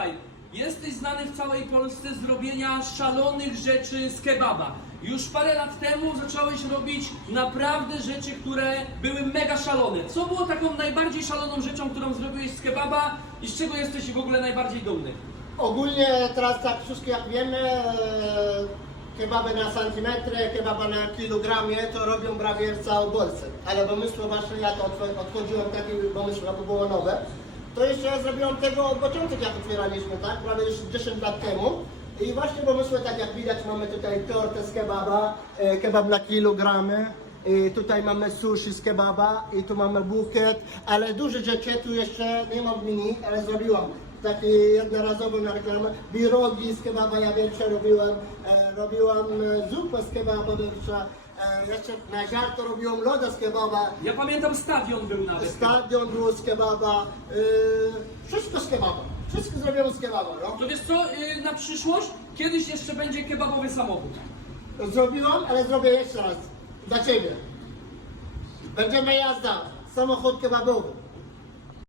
Słuchaj, jesteś znany w całej Polsce z robienia szalonych rzeczy z kebaba. Już parę lat temu zacząłeś robić naprawdę rzeczy, które były mega szalone. Co było taką najbardziej szaloną rzeczą, którą zrobiłeś z kebaba i z czego jesteś w ogóle najbardziej dumny? Ogólnie teraz tak wszystko jak wiemy, e, kebaby na centymetry, kebaba na kilogramie to robią prawie w całej Polsce. Ale pomysły właśnie jak odcho- odchodziłem takie pomysły, to było nowe, to jeszcze ja zrobiłem tego początek jak otwieraliśmy, tak? Prawie już 10 lat temu. I właśnie pomysły, tak jak widać, mamy tutaj tortę z kebaba, e, kebab na kilogramy. I tutaj mamy sushi z kebaba i tu mamy bukiet, ale duże rzeczy tu jeszcze nie mam mini, ale zrobiłam taki jednorazowy na reklamę. Birogi z kebaba ja większe e, robiłam e, zupę z kebaba większa, jeszcze na żarto robiłam loda z kebaba, Ja pamiętam stadion był nawet. stadion był z kebaba, e, wszystko z kebaba, wszystko zrobione z kebaba, no. To wiesz co, yy, na przyszłość kiedyś jeszcze będzie kebabowy samochód. Zrobiłam, ale zrobię jeszcze raz, dla Ciebie. Będziemy jazda, samochód kebabowy.